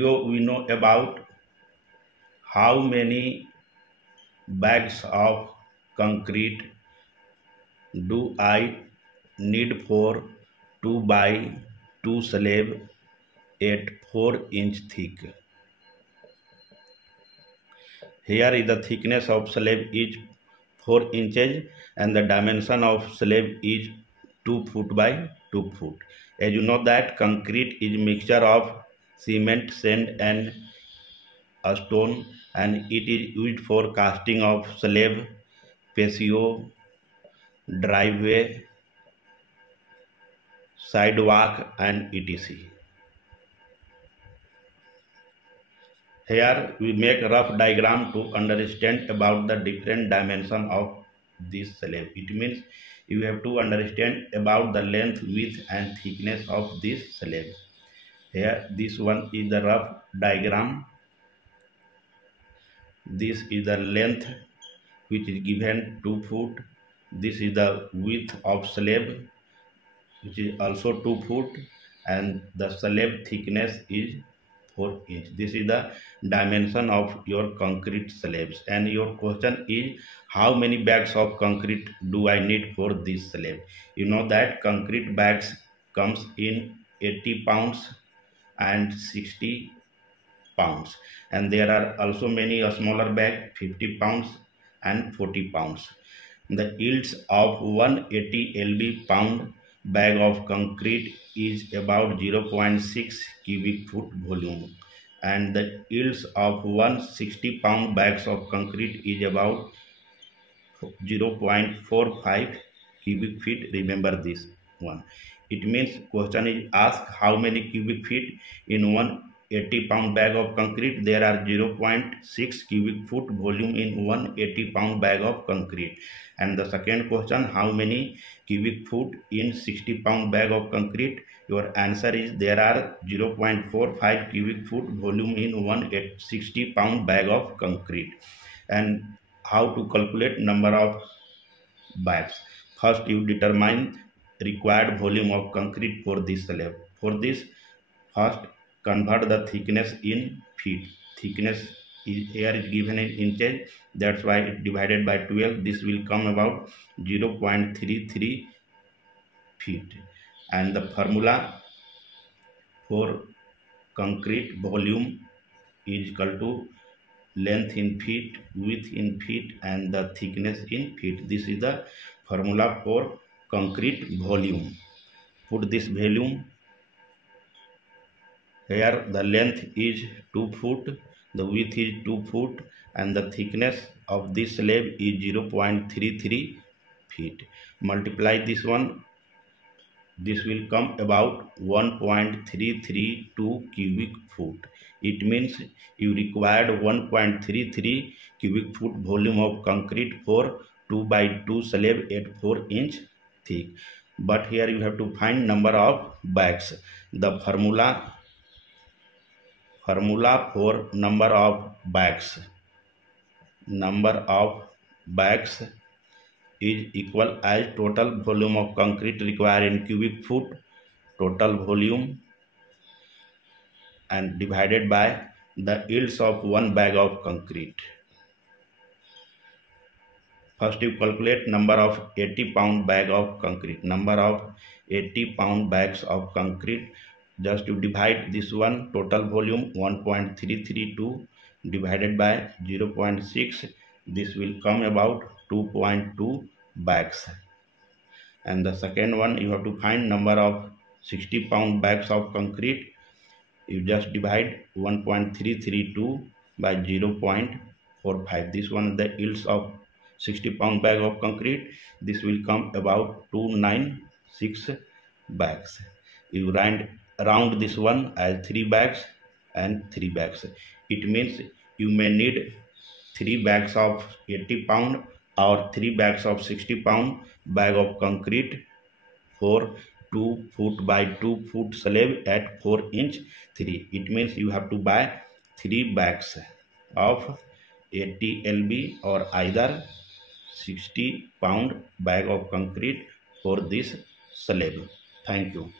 video we know about how many bags of concrete do I need for 2 by 2 slab at 4-inch thick. Here is the thickness of slab is 4 inches and the dimension of slab is 2 foot by 2 foot. As you know that concrete is mixture of cement, sand and a stone, and it is used for casting of slab, patio, driveway, sidewalk and etc. Here we make a rough diagram to understand about the different dimension of this slab. It means you have to understand about the length, width and thickness of this slab. Here this one is the rough diagram. This is the length which is given 2 foot. This is the width of slab which is also 2 foot and the slab thickness is 4 inch. This is the dimension of your concrete slabs, and your question is how many bags of concrete do I need for this slab. You know that concrete bags comes in 80 pounds and 60 pounds, and there are also many smaller bag 50 pounds and 40 pounds. The yields of 180 lb pound bag of concrete is about 0.6 cubic foot volume, and the yields of 160 pound bags of concrete is about 0.45 cubic feet. Remember this one. It means question is asked how many cubic feet in 180 pound bag of concrete. There are 0.6 cubic foot volume in 180 pound bag of concrete. And the second question, how many cubic foot in 60 pound bag of concrete. Your answer is there are 0.45 cubic foot volume in 160 pound bag of concrete. And how to calculate number of bags. First you determine required volume of concrete for this slab. For this, first convert the thickness in feet. Thickness is here is given in inches, that's why it divided by 12. This will come about 0.33 feet. And the formula for concrete volume is equal to length in feet, width in feet and the thickness in feet. This is the formula for concrete volume. Put this volume here. The length is 2 foot, the width is 2 foot and the thickness of this slab is 0.33 feet. Multiply this one. This will come about 1.332 cubic foot. It means you required 1.33 cubic foot volume of concrete for 2 by 2 slab at 4-inch thick. But here you have to find number of bags. The formula for number of bags is equal as total volume of concrete required in cubic foot, total volume, and divided by the yields of 1 bag of concrete. First you calculate number of 80 pound bag of concrete. Number of 80 pound bags of concrete. Just to divide this one, total volume 1.332 divided by 0.6. This will come about 2.2 bags. And the second one, you have to find number of 60 pound bags of concrete. You just divide 1.332 by 0.45. This one is the yields of 60 pound bag of concrete. This will come about 296 bags. You round this one as 3 bags and 3 bags. It means you may need 3 bags of 80 pound or 3 bags of 60 pound bag of concrete for 2 foot by 2 foot slab at 4-inch 3. It means you have to buy 3 bags of 80 lb or either 60 pound bag of concrete for this slab. Thank you.